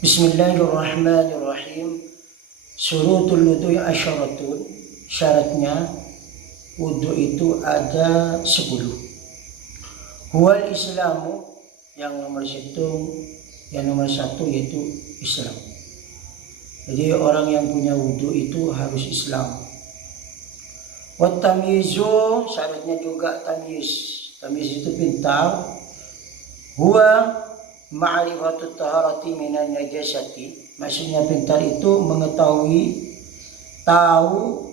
Bismillahirrahmanirrahim. Syurutul wudu'i asyaratun. Syaratnya wudu itu ada 10. Huwal islamu, yang nomor satu yaitu Islam. Jadi orang yang punya wudu itu harus Islam. Wat tamyizu, syaratnya juga tamyiz. Tamyiz itu pintar. Huwa ma'rifatut taharati minan najasati. Maksudnya pintar itu mengetahui, tahu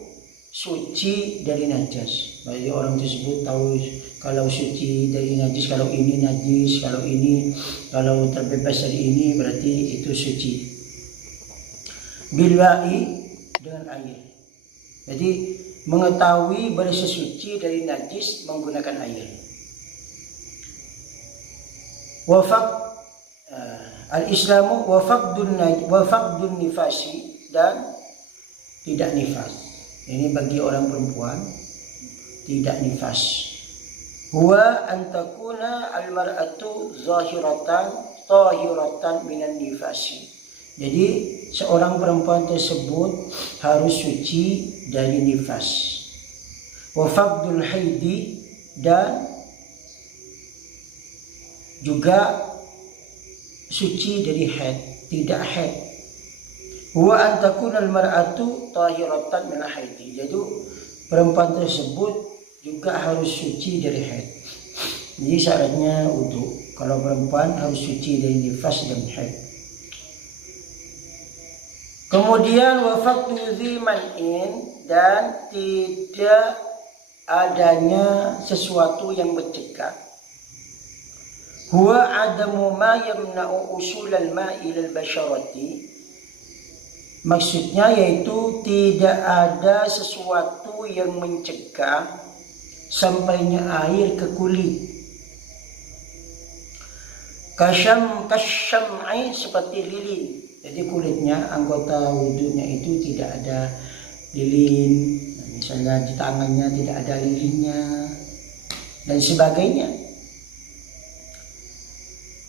suci dari najas. Jadi orang tersebut tahu kalau suci dari najis, kalau ini najis, kalau terbebas dari ini berarti itu suci. Bilwa'i, dengan air. Jadi mengetahui bersih suci dari najis menggunakan air. Al-Islamu wa faqdun nifasi, dan tidak nifas. Ini bagi orang perempuan tidak nifas. Huwa an takuna al-mar'atu zahiratan tahiratan minan nifasi. Jadi seorang perempuan tersebut harus suci dari nifas. Wa faqdul haidi, dan juga suci dari haid, tidak haid. Wa an takuna al-mar'atu tahiratan min haidi. Jadi perempuan tersebut juga harus suci dari haid. Jadi syaratnya wudu. Kalau perempuan harus suci dari nifas dan haid. Kemudian wa faqdu dzima'in, dan tidak adanya sesuatu yang mencegah. Huwa adamu ma yamna'u usulal ma'i ilal basyarati. Maksudnya yaitu tidak ada sesuatu yang mencegah sampainya air ke kulit. Kasyam'i, seperti lilin. Jadi kulitnya, anggota wudunya itu tidak ada lilin. Misalnya di tangannya tidak ada lilinnya dan sebagainya.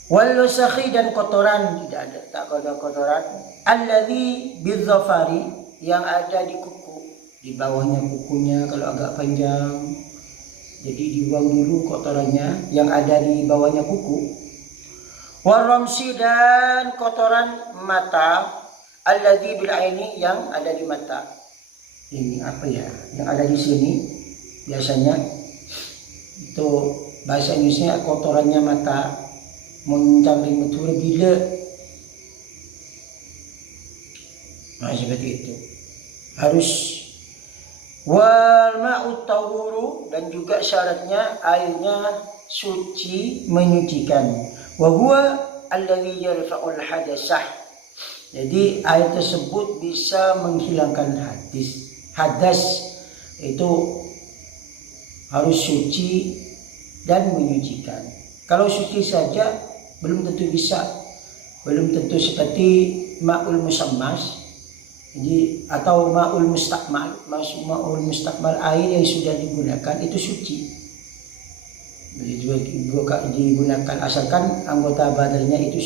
Wal wasakhi, dan kotoran, tak ada kotoran. Alladzi bidzafari, yang ada di kuku, di bawahnya kukunya kalau agak panjang. Jadi dibuang dulu kotorannya yang ada di bawahnya kuku. Waramsi, dan kotoran mata. Alladzi bil aini, yang ada di mata. Ini apa ya? Yang ada di sini biasanya itu bahasa Indonesia kotorannya mata. Mencambing betul gila. Nah, seperti itu. Harus wal ma'ut tahuru, dan juga syaratnya airnya suci, menyucikan. Wa huwa alladzi yarfa'ul hadasah. Jadi air tersebut bisa menghilangkan hadas. Itu harus suci dan menyucikan. Kalau suci saja belum tentu bisa, belum tentu seperti ma'ul musammas, jadi atau ma'ul mustakmal. Ma'ul mustakmal, air yang sudah digunakan itu suci. Jadi digunakan asalkan anggota badannya itu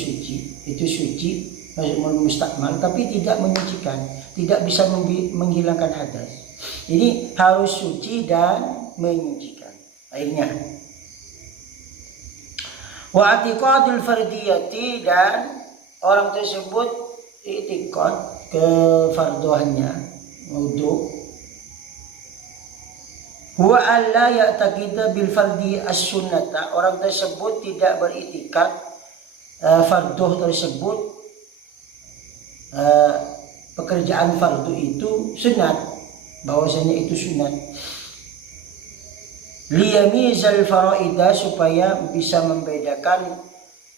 suci ma'ul mustakmal, tapi tidak menyucikan, tidak bisa menghilangkan hadas. Ini harus suci dan menyucikan airnya. Wa i'tiqadul fardiyati, dan orang tersebut i'tiqad kefarduhannya wudu. Huwa alla ya'taqida bil fardi as-sunnata, orang tersebut tidak beriktikad fardu tersebut, pekerjaan fardu itu sunat, bahwasanya itu sunat. Liyamizal faraida, supaya bisa membedakan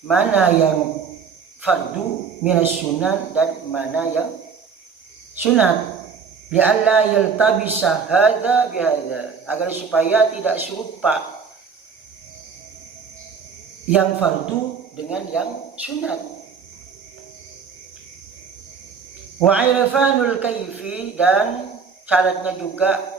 mana yang fardu minas sunnah dan mana yang sunat. Li'alla yaltabisa hadza bihadza, agar supaya tidak serupa yang fardu dengan yang sunat. Wa irfanul kaifi, dan syaratnya juga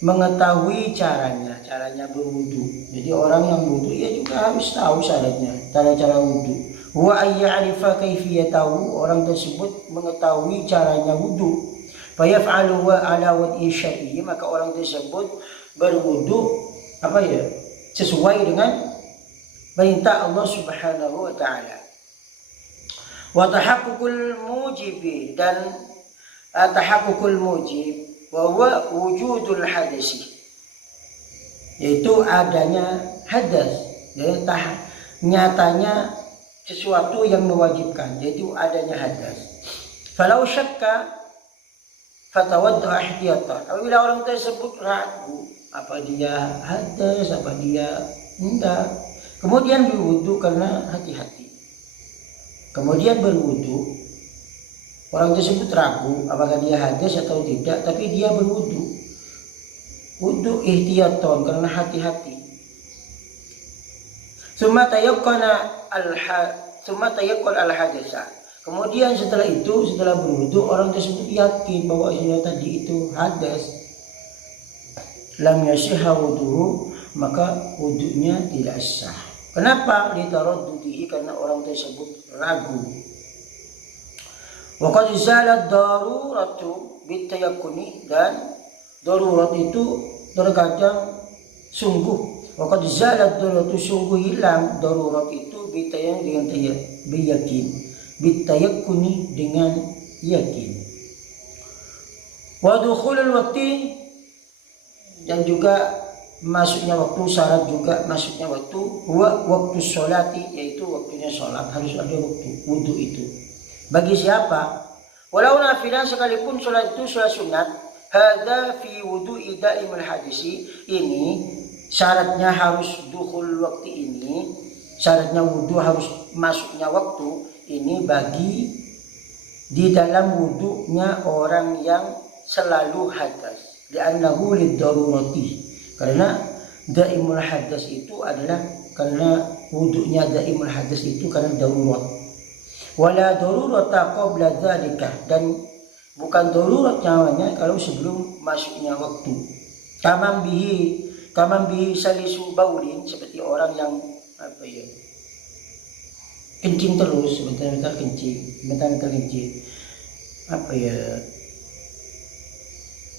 mengetahui caranya berwudu. Jadi orang yang wudu ya juga harus tahu syaratnya, cara-cara wudu. wa ayya'rifa kaifiyatahu, orang tersebut mengetahui caranya wudu, fayaf'alu wa ala wad'i syar'i, maka orang tersebut berwudu sesuai dengan perintah Allah Subhanahu wa taala. Wa tahaqqukul mujibi, dan tahaqqukul mujib wa huwa wujudul hadasi, yaitu adanya hadas, nyatanya sesuatu yang mewajibkan, yaitu adanya hadas. Falau syakka fatawadda ihtiyatan, apabila orang tersebut ragu apa dia hadas apa dia enggak, kemudian berwudu karena hati-hati, kemudian berwudu, orang tersebut ragu apakah dia hadas atau tidak, tapi dia berwudu, wudu ihtiyatan karena hati-hati. Summa tayaqqan al-hadasa, kemudian setelah itu, setelah berwudu, orang tersebut yakin bahwa tadi itu hadas, lam yasihha wuduhu, maka wudunya tidak sah. Kenapa? Litaraddudihi, karena orang tersebut ragu. Wa qad zalat daruratu bitayakkuni, dan darurat itu terkadang sungguh. Wa qad zalat daruratu, sungguh hilang darurat itu bitayakkuni, dengan yakin. Wa dukhulul waqti, dan juga masuknya waktu, syarat juga masuknya waktu, waktu sholati, yaitu waktunya sholat, harus ada waktu wudu itu. Bagi siapa? Walau nafilan, sekalipun sholat itu sholat sunat, hadza fi wudu'i daimul hadisi, ini syaratnya harus dukhul waktu, ini syaratnya wudu harus masuknya waktu, ini bagi di dalam wudunya orang yang selalu hadas. Li'annahu lid-darurati, karena daimul hadas itu adalah karena wudunya daimul hadas itu karena darurat. Wala darurata qabla dzalika, dan bukan darurat namanya kalau sebelum masuknya waktu. Kaman bihi salisu baulin, seperti orang yang kencing terus, sebentar kencing,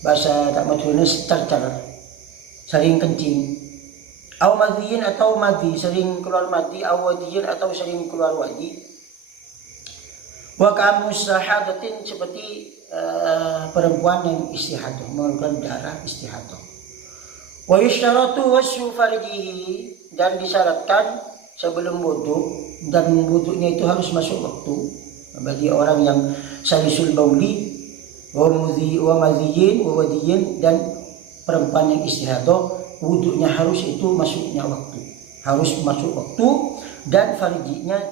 bahasa tak madhune tercer, sering kencing, aw madhiyin, atau madhi, sering keluar madhi, aw wadiyin, atau sering keluar wadi. Wa kamusahadatin, seperti perempuan yang istihadah, mengeluarkan darah istihadah. Wa yusyaratu wasfu farjihi, dan disyaratkan sebelum wudu, dan wudunya itu harus masuk waktu bagi orang yang salisul bauli wa madhiyin wa wadiyin, dan perempuan yang istihadah, wudunya harus itu masuknya waktu, harus masuk waktu, dan farjinya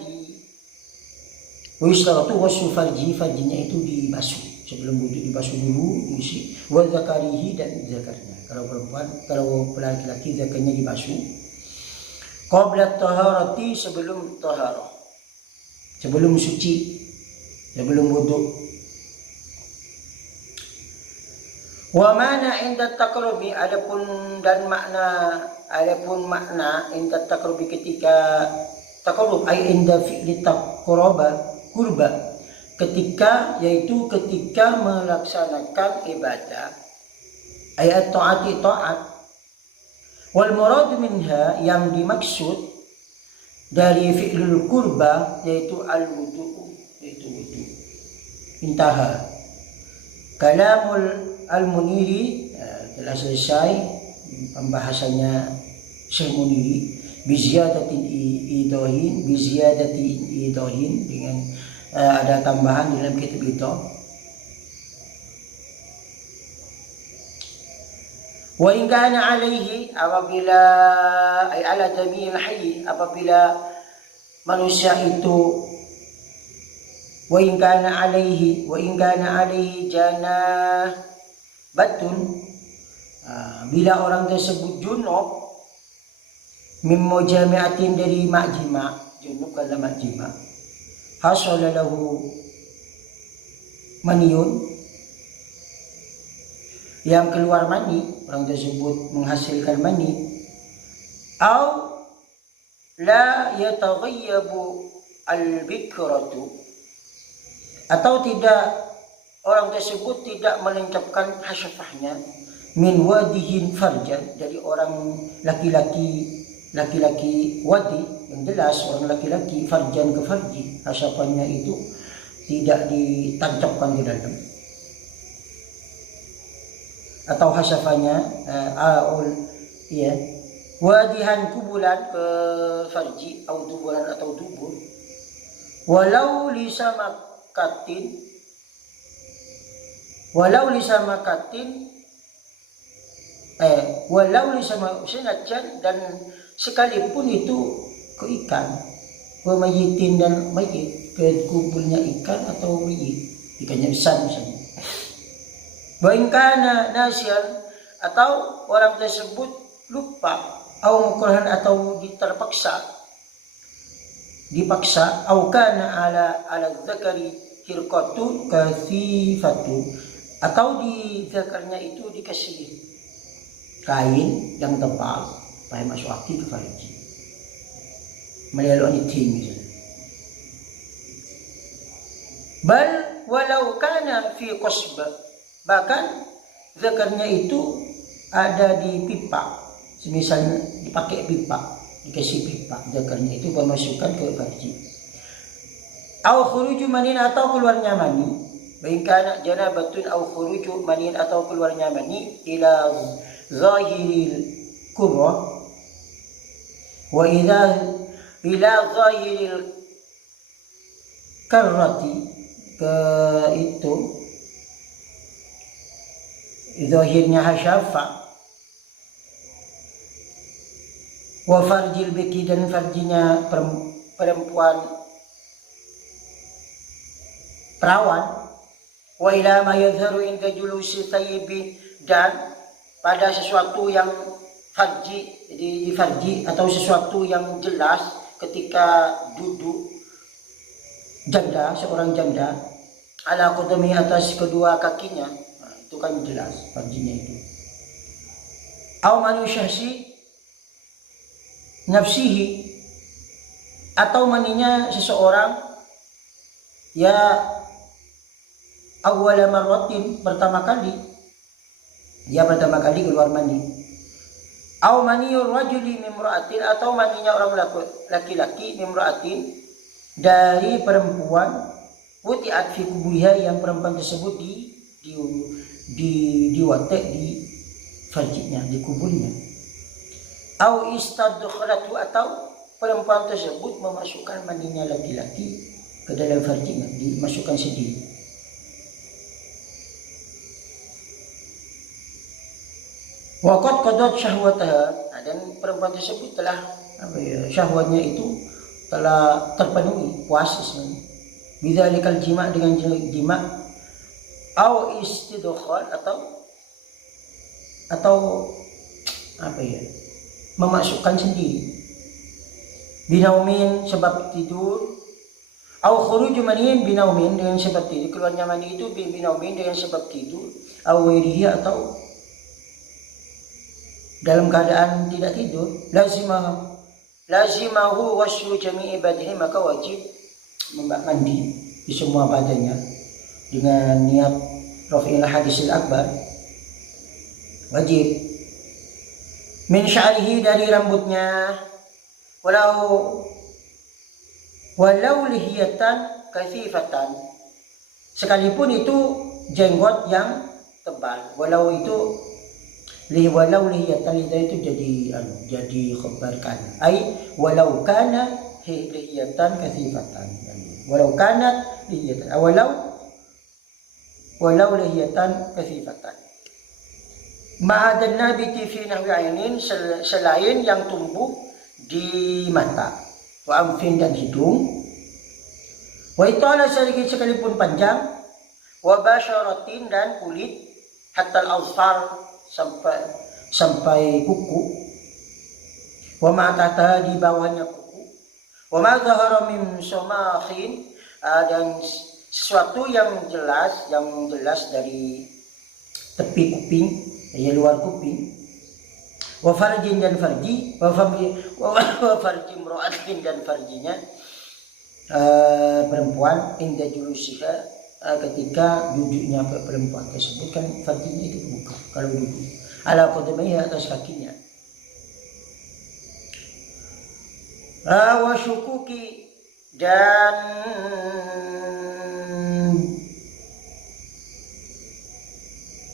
wistaratu wasfu farjinya itu dibasuh, sebelum wudu dibasuh dulu, isi wa zakarihi, dan zakarnya, kalau perempuan, kalau laki-laki zakarnya dibasuh. Qabla taharati, sebelum taharah, sebelum suci, sebelum wudu. Wa mana inda taqrubi, adapun makna inda taqrubi, ketika taqrub ay inda fi'li taqraba kurba, ketika, yaitu ketika melaksanakan ibadah, ayat taati, taat. Wal murad minha, yang dimaksud dari fi'lul kurba, yaitu al wudu, yaitu wudu. Intaha kalamul al-Muniri, telah selesai pembahasannya Syekh Muniri, biziyadatin idahin, dengan ada tambahan dalam kitab itu. Wa in kana alaihi, apabila ay ala jamil hayy, apabila manusia itu wa in kana alaihi janah batun, bila orang tersebut junub, mimmo jami'atin, dari makjima, junub karena makjima, hasala lahu maniyun, yang keluar mani, orang tersebut menghasilkan mani, au la yataghayyabu al-bikratu, atau tidak, orang tersebut tidak melencapkan hasyafahnya, min wadihin farjan, dari orang laki-laki wadi yang jelas, orang laki-laki, farjan ke farji, hasyafahnya itu tidak ditancapkan ke dalam, atau hasyafahnya ya, wadihan kubulan ke farji, atau duburan atau dubur, walau lisamakatin walau lisamakatin dan sekalipun itu ke ikan, ke mayitin dan mayit, ke kubulnya ikan atau mayit, ikannya besar misalnya. Bahkan nasian, atau orang tersebut lupa, atau mukrahan atau dipaksa, atau kana ala zakari hirqatu kasifatu, atau di zakarnya itu dikasih kain yang tebal supaya masuk aki ke farji, melalui ting. Bal walau kana fi qasba, bahkan zakarnya itu ada di pipa, misalnya dipakai pipa, dikasih pipa, zakarnya itu memasukkan ke farji. Au khuruju manin, atau keluarnya mani, baik kana janabatun au khuruju manin, atau keluarnya mani, ila zahiril kubra, wa ila zahiril karrati, ke itu zahirnya hasyafa, wa farjil biki, dan farjinya perempuan perawan, wa ila ma yadhharu inda julusi thayyibin, dan pada sesuatu yang farji, di farji, atau sesuatu yang jelas ketika duduk janda, seorang janda, ala qadami, atas kedua kakinya, nah, itu kan jelas farjinya itu. Au manusyahsi nafsihi, atau maninya seseorang, ya awwala marratin, pertama kali keluar mani. Au maniyur rajuli mimra'atin, atau maninya orang laki-laki, mimra'atin, dari perempuan, wuti'at fi kubuliha, yang perempuan tersebut diwatek di farjinya, di kubulnya. Au istadkhalatu, atau perempuan tersebut memasukkan maninya laki-laki ke dalam farjinya, dimasukkan sendiri. Waqad qadat syahwataha, dan perempuan tersebut telah syahwatnya itu telah terpenuhi, puas sebenarnya. Bidzalikal jima', dengan jima', au istidkhal, atau memasukkan sendiri, binaumin, sebab tidur, au khuruju manin binaumin, dengan sebab tidur, keluarnya mani itu binaumin, dengan sebab tidur, au wirihi, atau dalam keadaan tidak tidur, lazimahu wasyu jami'i badhi, maka wajib mandi di semua badannya dengan niat rafi'il hadisil akbar, wajib. Min sya'rihi, dari rambutnya, walau lihiyatan kathifatan, sekalipun itu jenggot yang tebal, walau lihiyatan itu jadi khabarkan, ai walau kana lihiyatan kathifatan, walau kana lihiyatan, walau lihiyatan kathifatan, ma'adan nabiti fi nahwi ainin, selain yang tumbuh di mata, wa amfin, dan hidung, wa itala, sekalipun panjang, wa basyaratin, dan kulit, hatta al-azfar, sampai kuku, wa ma tahta, di bawahnya kuku, wa ma zahara min somakhin, dan sesuatu yang jelas dari tepi kuping, ya luar kuping, wa farjin, dan farji, wa farji imra'atin, dan farjinya perempuan inda julusiha, ketika duduknya perempuan tersebut, kan farjinya itu terbuka kalau duduk, ala qadamaiha, atas kakinya. Wa syukuki, dan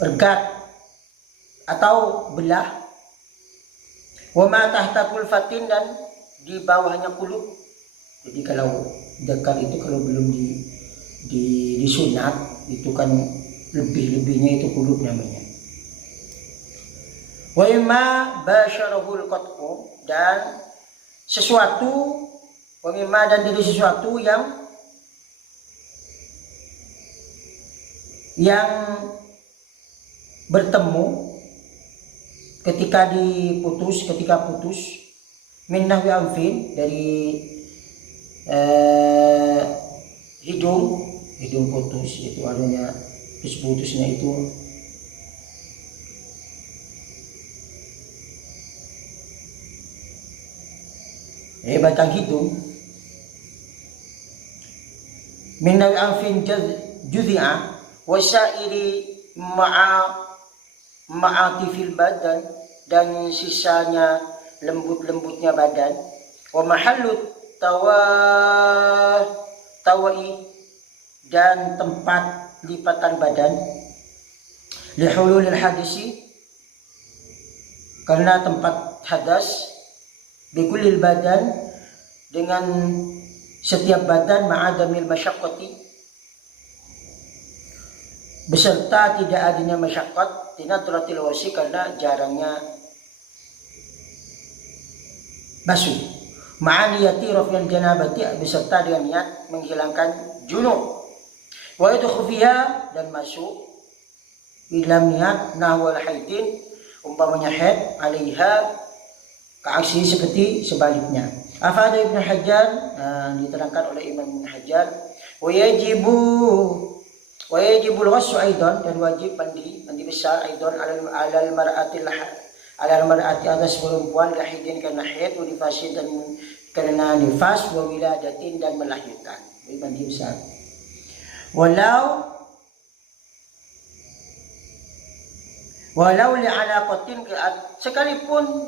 regat atau belah, wa ma tahta kulfatin, dan di bawahnya kulub. Jadi kalau dekal itu kalau belum disunat itu kan lebih-lebihnya itu kulub namanya. Wa imma basyarahul qat'u, dan sesuatu, wa imma, dan dari sesuatu yang bertemu ketika putus, min nahwi anfin, dari hidung putus, itu adanya putusnya itu batang hidung, min nahwi anfin juz'a wa sa'iri ma'atifil badan, dan sisanya lembut-lembutnya badan, wa mahallut tawai, dan tempat lipatan badan, lihululil hadisi, karena tempat hadas, bikulil badan, dengan setiap badan, ma'adamil masyaqqati, beserta tidak adanya masyaqqat, tinadratil wasi, karena jarangnya basuh, ma'aniyati rafil janabati, beserta dengan niat menghilangkan junub, wa yadkhufiha, dan masuk dalam niat nahwal haidin, umpamanya haid, alaiha, keaksi seperti sebaliknya. Afada Ibnu Hajar, diterangkan oleh Imam Ibnu Hajar, wa yajibul ghusl aidan, dan wajib mandi besar aidan alal mar'ati, atas perempuan, lahidin, karena haid, wa nifasin, dan karena nifas, wa wiladatin, dan melahirkan, mandi besar. Walau li'alaqatin, sekalipun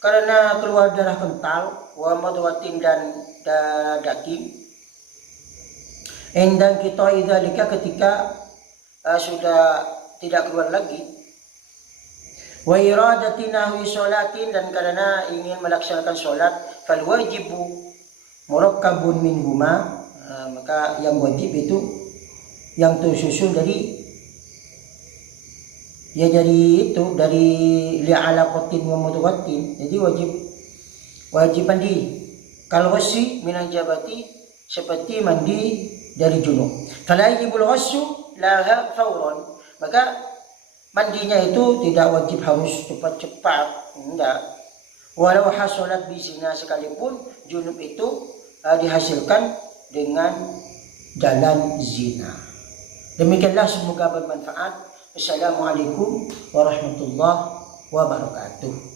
karena keluar darah kental, wa madwatin, dan daging, dan kita idzalika, ketika sudah tidak keluar lagi, wa iradati nahwi sholatin, dan karena ingin melaksanakan sholat, fal wajibu murakkabun minhuma, maka yang wajib itu yang tersusun dari li'alaqatin wa mudghatin, jadi wajib mandi kalwasi minal jabati, seperti mandi dari junub. Fala yajibul ghuslu laha fawran, maka mandinya itu tidak wajib harus cepat-cepat, enggak. Walau hasolat bizina, sekalipun junub itu dihasilkan dengan jalan zina. Demikianlah, semoga bermanfaat. Assalamualaikum warahmatullahi wabarakatuh.